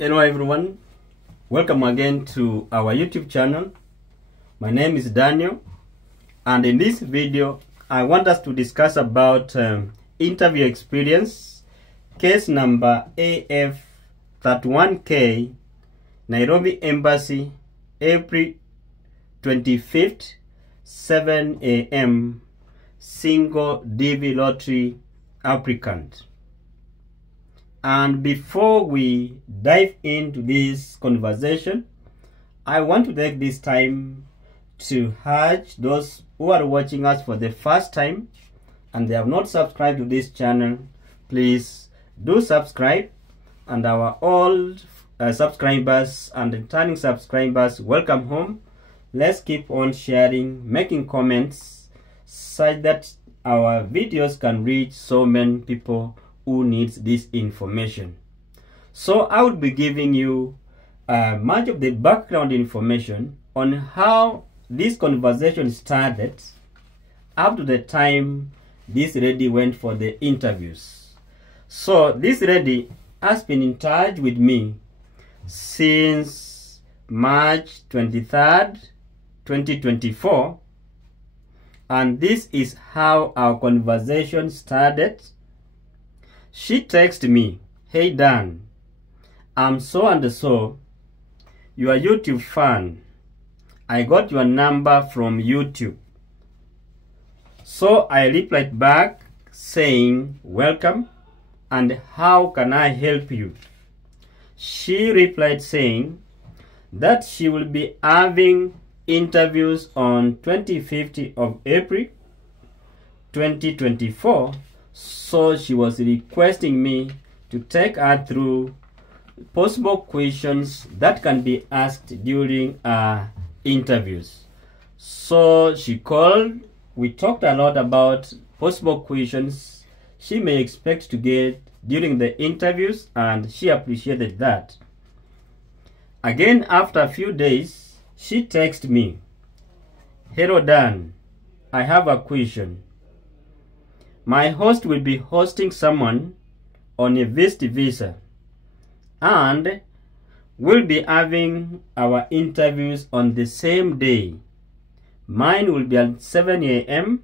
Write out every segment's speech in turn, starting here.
Hello everyone, welcome again to our YouTube channel. My name is Daniel, and in this video I want us to discuss about interview experience, case number AF31K, Nairobi Embassy, April 25th, 7 a.m. single DV lottery applicant. And before we dive into this conversation, I want to take this time to urge those who are watching us for the first time and they have not subscribed to this channel, please do subscribe. And our old subscribers and returning subscribers, welcome home. Let's keep on sharing, making comments, such that our videos can reach so many people who needs this information. So I will be giving you much of the background information on how this conversation started up to the time this lady went for the interviews. So this lady has been in touch with me since March 23rd, 2024, and this is how our conversation started. She texted me, "Hey Dan, I'm so and so, your YouTube fan. I got your number from YouTube." So I replied back saying, "Welcome, and how can I help you?" She replied saying that she will be having interviews on 25th of April 2024. So she was requesting me to take her through possible questions that can be asked during our interviews. So she called. We talked a lot about possible questions she may expect to get during the interviews, and she appreciated that. Again, after a few days, she texted me, "Hello Dan, I have a question. My host will be hosting someone on a visit visa, and we'll be having our interviews on the same day. Mine will be at 7 a.m.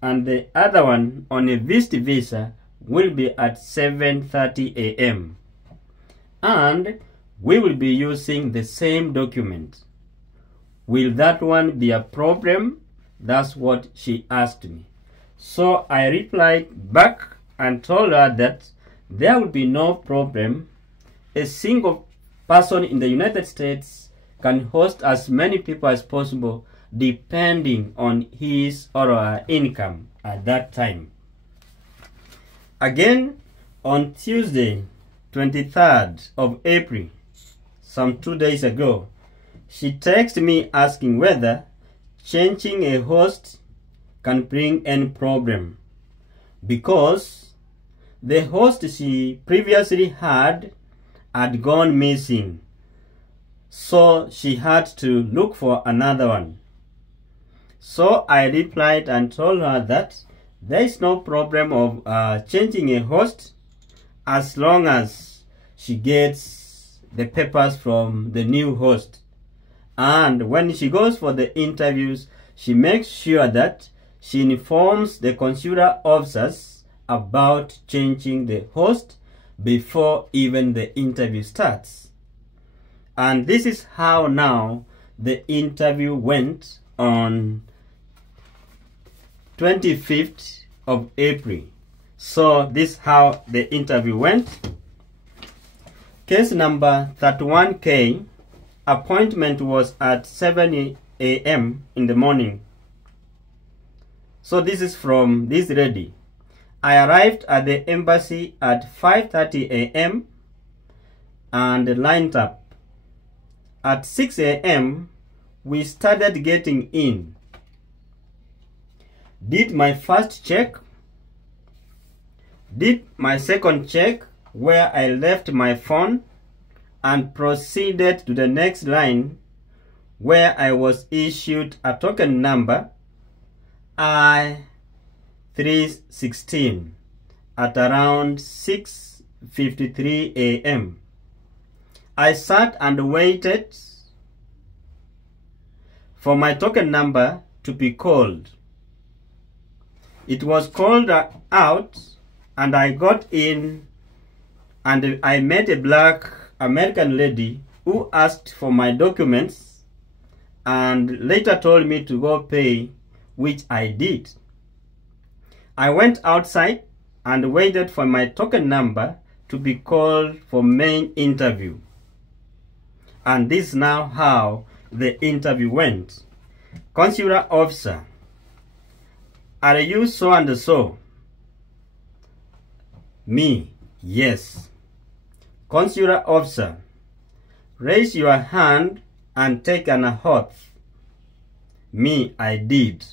and the other one on a visit visa will be at 7:30 a.m. and we will be using the same document. Will that one be a problem?" That's what she asked me. So I replied back and told her that there will be no problem. A single person in the United States can host as many people as possible depending on his or her income at that time. Again, on Tuesday, 23rd of April, some 2 days ago, she texted me asking whether changing a host can bring any problem, because the host she previously had gone missing, so she had to look for another one. So I replied and told her that there is no problem of changing a host as long as she gets the papers from the new host, and when she goes for the interviews, she makes sure that she informs the consular officers about changing the host before even the interview starts. And this is how now the interview went on 25th of April. So this is how the interview went. Case number 31K, appointment was at 7 a.m. in the morning. So this is from this lady. "I arrived at the embassy at 5:30 a.m. and lined up. At 6 a.m. we started getting in. Did my first check. Did my second check where I left my phone and proceeded to the next line where I was issued a token number I-316 at around 6:53 a.m. I sat and waited for my token number to be called. It was called out, and I got in, and I met a black American lady who asked for my documents and later told me to go pay, which I did. I went outside and waited for my token number to be called for main interview. And this is now how the interview went. Consular officer, are you so and so? Me, yes. Consular officer, raise your hand and take an oath. Me, I did.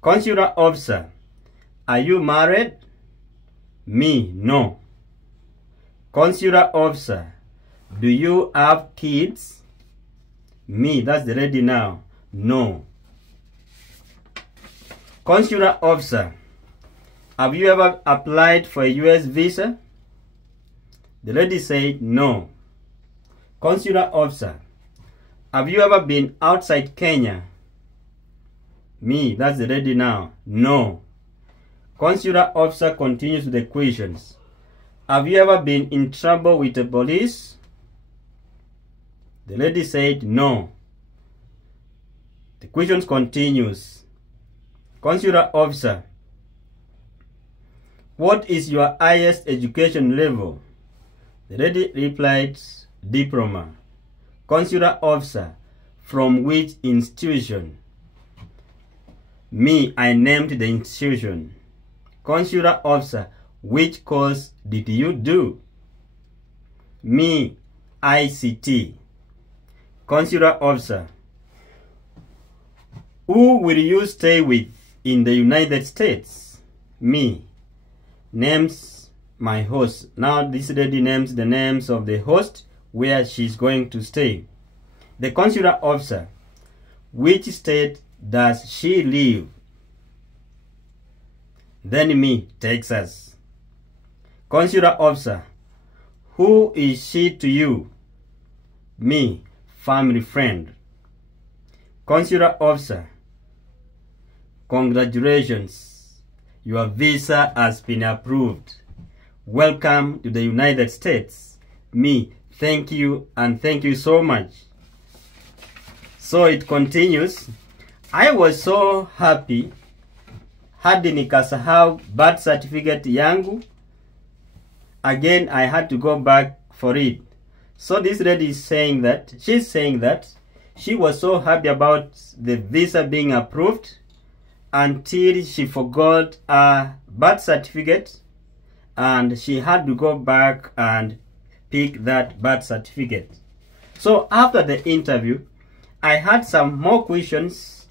Consular officer, are you married? Me, no. Consular officer, do you have kids? Me, that's the lady now. No. Consular officer, have you ever applied for a US visa? The lady said no. Consular officer, have you ever been outside Kenya? Me, that's the lady now. No. Consular officer continues with the questions. Have you ever been in trouble with the police? The lady said no. The questions continues. Consular officer, what is your highest education level? The lady replied, diploma. Consular officer, from which institution? Me, I named the institution. Consular officer, which course did you do? Me, ICT. Consular officer, who will you stay with in the United States? Me, names my host. Now this lady names the names of the host where she's going to stay. The consular officer, which state does she live? Then me, Texas. Consular officer, who is she to you? Me, family friend. Consular officer, congratulations, your visa has been approved. Welcome to the United States. Me, thank you and thank you so much. So it continues. I was so happy hadi nikasahau birth certificate yangu. Again, I had to go back for it. So this lady is saying that, she's saying that she was so happy about the visa being approved until she forgot her birth certificate and she had to go back and pick that birth certificate. So after the interview, I had some more questions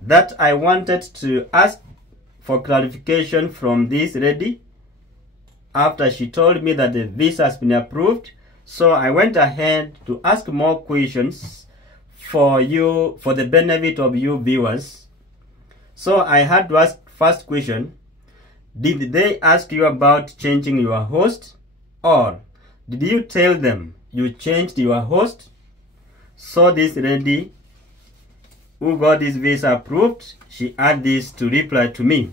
that I wanted to ask for clarification from this lady after she told me that the visa has been approved. So I went ahead to ask more questions for you, for the benefit of you viewers. So I had to ask first question, did they ask you about changing your host, or did you tell them you changed your host? So this lady who got this visa approved, she had this to reply to me.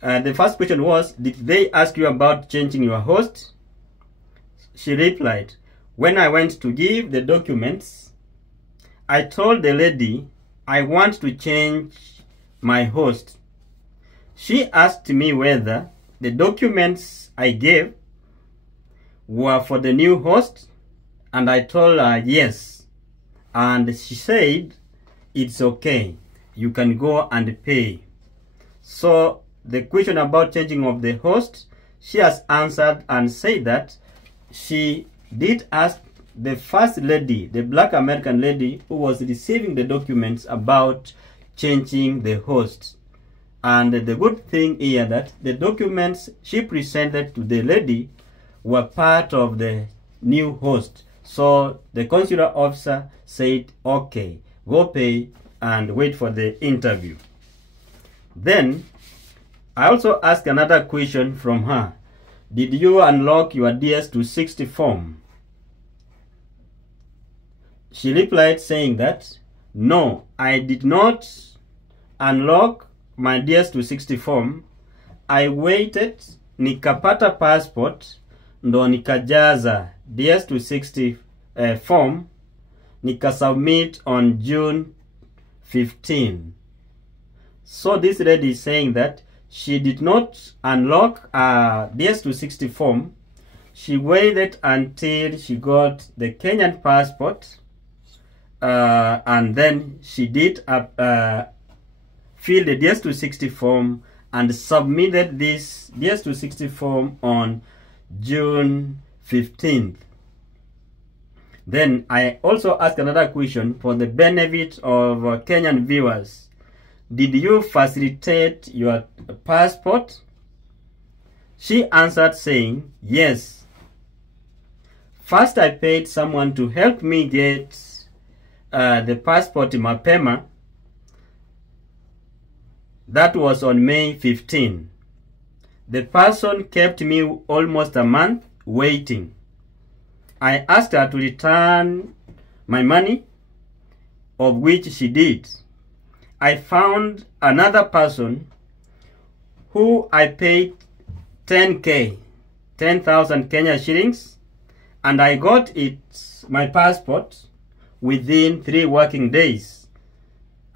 The first question was, did they ask you about changing your host? She replied, when I went to give the documents, I told the lady I want to change my host. She asked me whether the documents I gave were for the new host, and I told her yes. And she said, it's okay, you can go and pay. So the question about changing of the host, she has answered and said that she did ask the first lady, the black American lady who was receiving the documents about changing the host. And the good thing here that the documents she presented to the lady were part of the new host. So the consular officer said, okay, go pay and wait for the interview. Then I also asked another question from her. Did you unlock your DS260 form? she replied saying that, no, I did not unlock my DS260 form. I waited, nikapata passport, ndo nikajaza DS260 form, nikasubmit on June 15. So this lady is saying that she did not unlock a DS260 form. She waited until she got the Kenyan passport, and then she did fill the DS260 form and submitted this DS260 form on June 15th. Then I also asked another question for the benefit of Kenyan viewers. Did you facilitate your passport? She answered saying, yes. First, I paid someone to help me get the passport mapema. That was on May 15. The person kept me almost a month waiting. I asked her to return my money, of which she did. I found another person who I paid 10,000 Kenya shillings, and I got my passport within 3 working days,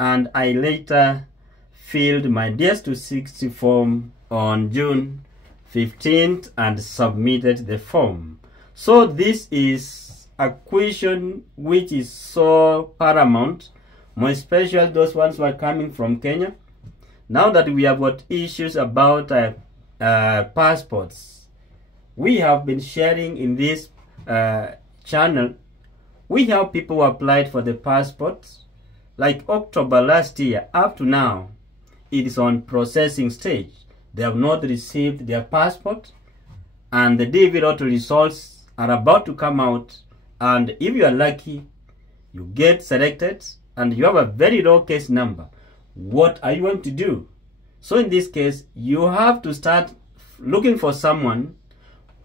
and I later filled my DS260 form on June 15th and submitted the form. So this is a question which is so paramount, more special those ones who are coming from Kenya. Now that we have got issues about passports, we have been sharing in this channel. We have people who applied for the passports like October last year. Up to now, it is on processing stage. They have not received their passport, and the DV results are about to come out, and if you are lucky, you get selected and you have a very low case number. What are you going to do? So in this case, you have to start looking for someone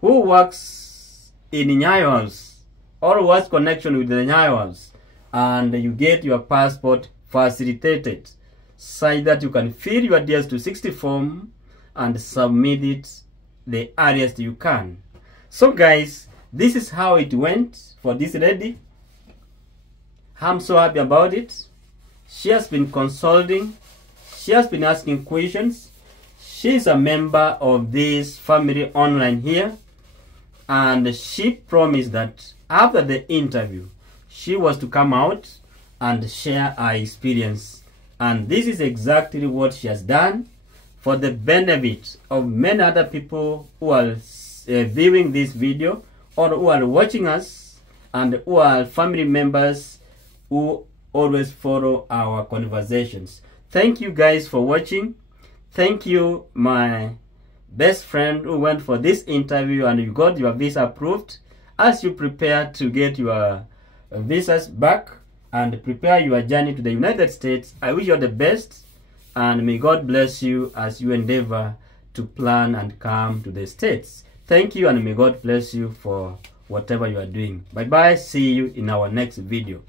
who works in Nyayo House or who has connection with the Nyayo House, and you get your passport facilitated so that you can fill your DS260 form and submit it the earliest you can. So guys, this is how it went for this lady. I'm so happy about it. She has been consulting. She has been asking questions. She's a member of this family online here. And she promised that after the interview, she was to come out and share her experience. And this is exactly what she has done for the benefit of many other people who are viewing this video or who are watching us and who are family members who always follow our conversations. Thank you guys for watching. Thank you, my best friend who went for this interview and you got your visa approved. As you prepare to get your visas back and prepare your journey to the United States, I wish you all the best, and may God bless you as you endeavor to plan and come to the States. Thank you, and may God bless you for whatever you are doing. Bye bye. See you in our next video.